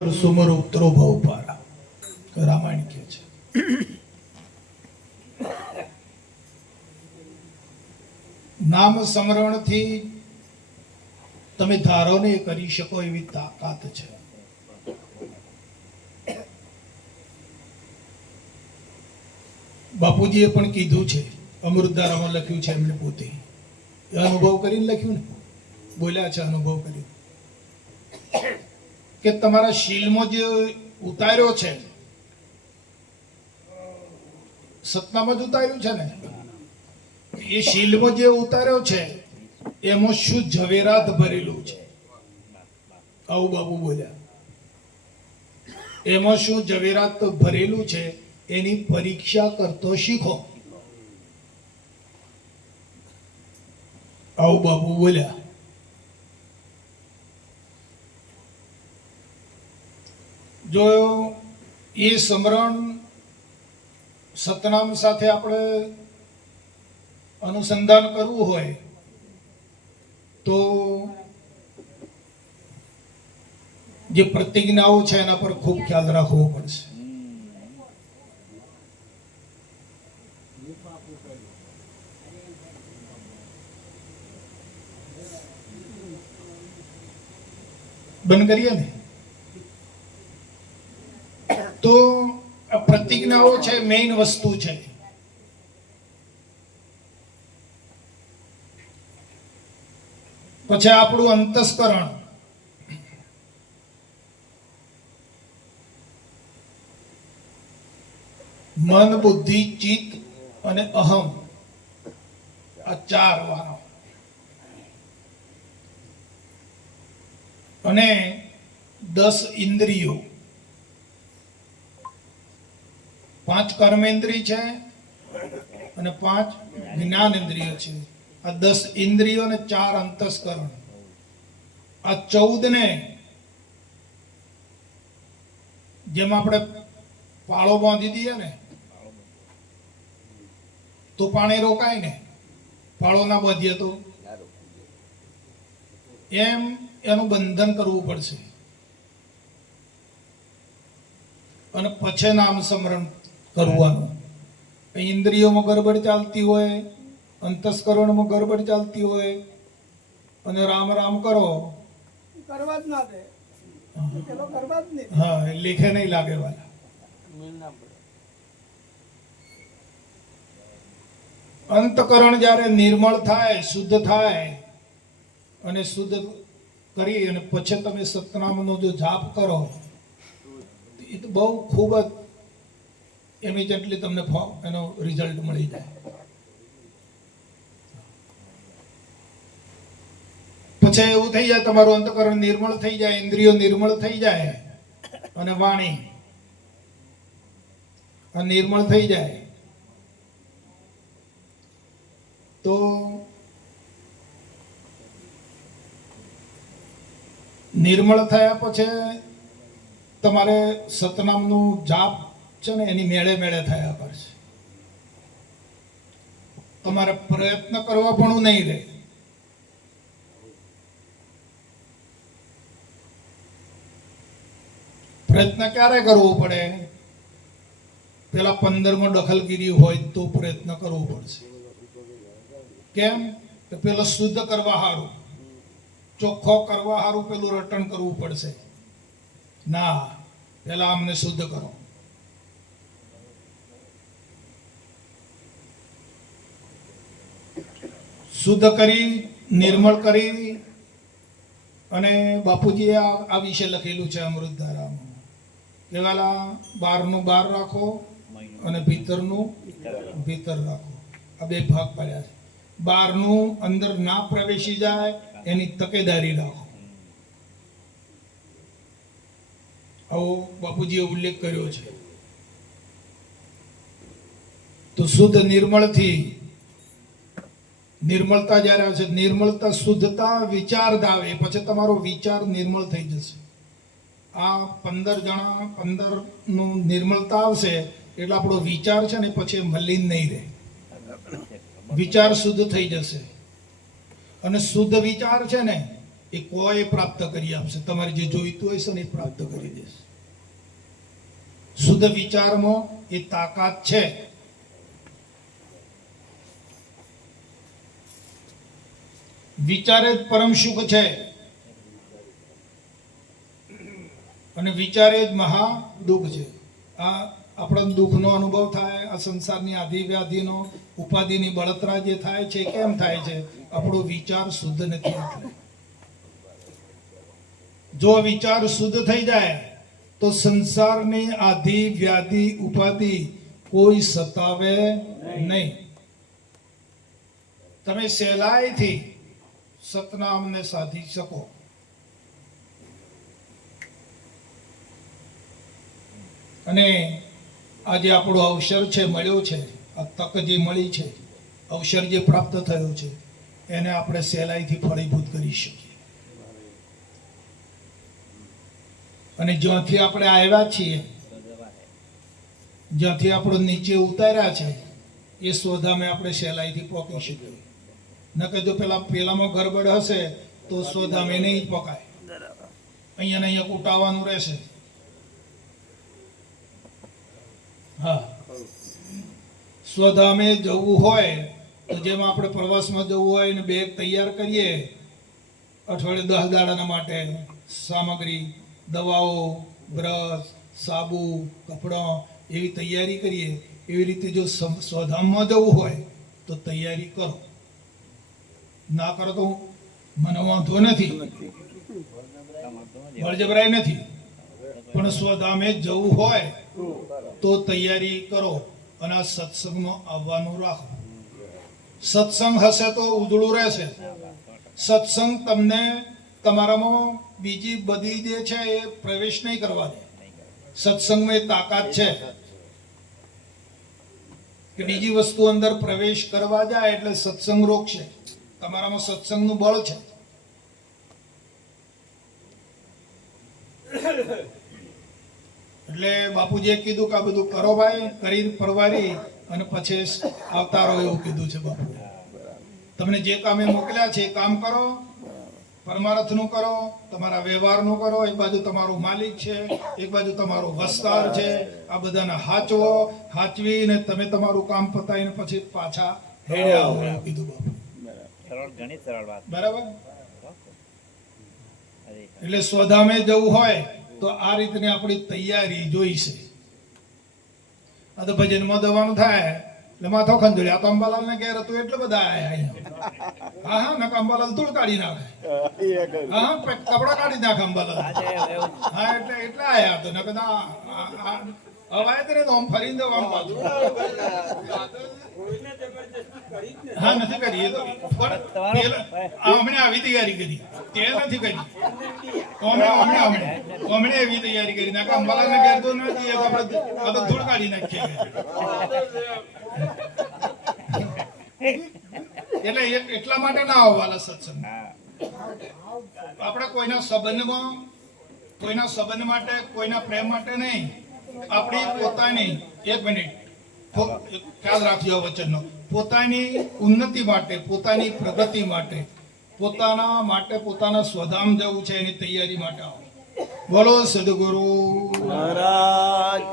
સુમર ઉત્તરો ભવ પારા રામાયણ કે છે. નામ સ્મરણથી તમે ધારો ને કરી શકો એવી તાકાત છે. બાપુજીએ પણ કીધું છે, અમૃતધારામાં લખ્યું છે, એમણે પોતે અનુભવ કરીને લખ્યું ને, બોલ્યા છે અનુભવ કરી કે તમારા શીલમાં જે ઉતાર્યો છે, સતનામાં જ ઉતાર્યું છે ને, એ શીલમાં જે ઉતાર્યો છે એમાં શું ઝવેરાત ભરેલું છે, આવું બાપુ બોલ્યા. એમાં શું ઝવેરાત ભરેલું છે એની પરીક્ષા કરતો શીખો, આવું બાપુ બોલ્યા. જો એ સ્મરણ સતનામ સાથે આપણે અનુસંધાન કરવું હોય તો જે પ્રતિજ્ઞાઓ છે એના પર ખૂબ ખ્યાલ રાખવો પડશે. બંધ કરીએ ને તો પ્રતિજ્ઞાઓ છે મેઇન વસ્તુ છે. પછી આપણું અંતસ્કરણ, મન, બુદ્ધિ, ચિત્ત અને અહમ, આ ચાર વાળો, અને 10 ઇન્દ્રિયો, 5 કર્મેન્દ્રિય છે અને 5 જ્ઞાનેન્દ્રિય છે. આ 10 ઇન્દ્રિયો અને 4 અંતસ્કરણ, આ 14 ને જેમ આપણે પાળો બાંધી દઈએ ને તો પાણી રોકાય ને, પાળો ના બાંધીએ તો એમ એનું બંધન કરવું પડશે. અને પછી નામ સ્મરણ કરવાનું. ઇન્દ્રિયોમાં ગરબડ ચાલતી હોય, અંતસ્કરણમાં ગરબડ ચાલતી હોય અને રામ રામ કરો, કરવા જ ના દે, પેલો કરવા જ નહીં. હા, લેખે નહીં લાગે વાલા. અંતકરણ જ્યારે નિર્મળ થાય, શુદ્ધ થાય, અને શુદ્ધ કરી અને પછી તમે સતનામનો જો જાપ કરો એ તો બહુ ખૂબ જ ઇમિડિયેટલી તમને એનો રિઝલ્ટ મળી જાય. પછી એવું થઈ જાય, તમારું અંતકરણ નિર્મળ થઈ જાય, ઇન્દ્રિયો નિર્મળ થઈ જાય અને વાણી નિર્મળ થઈ જાય તો નિર્મળ થયા પછી તમારે સતનામનું જાપ છે ને એની મેળે મેળે થયા કરશે. તમારે પ્રયત્ન કરવા પણ નહીં રહે. પ્રયત્ન ક્યારે કરવો પડે? પેલા 15માં દખલગીરી હોય તો પ્રયત્ન કરવો પડશે. કેમ? તો પેલા શુદ્ધ કરવા હારું, ચોખ્ખો કરવા હારું પેલું રટણ કરવું પડશે. ના, પેલા અમને શુદ્ધ કરો. શુદ્ધ કરી, નિર્મળ કરી, અને બાપુજીએ આ વિશે લખેલું છે અમૃતધારામાં કે વાલા બહારનું બહાર રાખો અને ભીતરનું ભીતર રાખો. આ બે ભાગ પાડ્યા છે. બહારનું અંદર ના પ્રવેશી જાય એની તકેદારી રાખો, આવો બાપુજીએ ઉલ્લેખ કર્યો છે. તો શુદ્ધ નિર્મળથી, નિર્મળતા જ્યારે આવશે, નિર્મળતા, શુદ્ધતા, વિચાર ધાવે, પછી તમારો વિચાર નિર્મળ થઈ જશે. આ 15 નું નિર્મળતા આવશે એટલે આપણો વિચાર છે ને પછી મલિન નહીં રહે, વિચાર શુદ્ધ થઈ જશે. અને શુદ્ધ વિચાર છે ને એ કોઈ પ્રાપ્ત કરી આપશે. તમારે જે જોઈતું હોય છે ને એ પ્રાપ્ત કરી દેશે. શુદ્ધ વિચારમાં એ તાકાત છે. વિચારે જ પરમ સુખ છે અને વિચારે જ મહા દુઃખ છે. આ આપણને દુઃખનો અનુભવ થાય, આ સંસારની આધિ વ્યાધિનો, ઉપાધિની બળતરા જે થાય છે કેમ થાય છે? આપણો વિચાર શુદ્ધ નથી. એટલે જો વિચાર શુદ્ધ થઈ જાય તો સંસારની આધિ વ્યાધિ ઉપાધિ કોઈ સતાવે નહીં. તમે સહેલાઈથી સતનામને સાધી શકો. અને આજે આપણો અવસર છે, મળ્યો છે, આ તક જે મળી છે, અવસર જે પ્રાપ્ત થયો છે, એને આપણે સહેલાઈથી ફળીભૂત કરી શકીએ. અને જ્યાંથી આપણે આવ્યા છીએ, જ્યાંથી આપણે નીચે ઉતાર્યા છે, એ સ્વધામે આપણે સહેલાઈથી પહોંચી શકીએ. ન કે જો પેલામાં ગરબડ હશે તો સ્વધામે નહીં પકાય, અહીંયા ને અહીંયા કૂટાવાનું રહેશે. હા, સ્વધામે જવું હોય તો જેમ આપણે પ્રવાસમાં જવું હોય ને બેગ તૈયાર કરીએ અઠવાડિયે 10 દાડાના માટે, સામગ્રી, દવાઓ, બ્રશ, સાબુ, કપડાં એવી તૈયારી કરીએ, એવી રીતે જો સ્વધામમાં જવું હોય તો તૈયારી કરો. ના કરો તો મને વાંધો નથી, બળજબરાઈ નથી, પણ સ્વધામે જવું હોય તો તૈયારી કરો અને આ સત્સંગમાં આવવાનું રાખો. સત્સંગ હશે તો ઉજળું રહેશે. સત્સંગ તમને તમારામાં બીજી બધી જે છે એ પ્રવેશ નહીં કરવા દે. સત્સંગમાં એ તાકાત છે કે બીજી વસ્તુ અંદર પ્રવેશ કરવા જાય એટલે સત્સંગ રોકશે. તમારામાં સત્સંગનું બળ છે. એટલે બાપુજીએ કીધું કે આ બધું કરો ભાઈ, કરી પરવારી અને પછી અવતારો, એવું કીધું છે બાપુ. તમને જે કામે મોકલ્યા છે એ કામ કરો, પરમાર્થનું કરો, તમારા વ્યવહારનું કરો. એક બાજુ તમારું માલિક છે, એક બાજુ તમારો વસ્તાર છે. આ બધાને હાચવો, હાચવીને તમે તમારું કામ પતાવીને પછી પાછા હેડે આવો, એવું કીધું બાપુ. બરાબર. એટલે સ્વધામે જવું હોય તો આ રીતની આપણી તૈયારી જોઈશે. આ તો ભજનમાં જવાનું થાય એટલે માથો ખંજોળે. આ તો અંબાલાલ ને ઘેર હતું એટલે બધા આયા અહીંયા. હા, નક અંબાલાલ ધૂળ કાઢી નાખે. હા, કપડા કાઢી નાખે અંબાલાલ. હા, એટલે આયા તો નક હવાય તો આમ ફરીને જવાનું પાછું. હા, નથી કરી એ તો, પણ હમણે આવી તૈયારી કરી, તે નથી કરી. હમણે એવી તૈયારી કરી નાખે. અંબાલાલ ને ઘેર તો નથી, આ તો ધૂળ કાઢી નાખીએ. એટલે એટલા માટે ના આવવાના સત્સંગ. આપણે કોઈના સંબંધ માટે, કોઈના પ્રેમ માટે નહીં, આપણી પોતાની, એક મિનિટ ખ્યાલ રાખજો વચનનો, પોતાની ઉન્નતિ માટે, પોતાની પ્રગતિ માટે, પોતાના સ્વધામ જવું છે એની તૈયારી માટે આવો. બોલો સદગુરુ મહારાજ.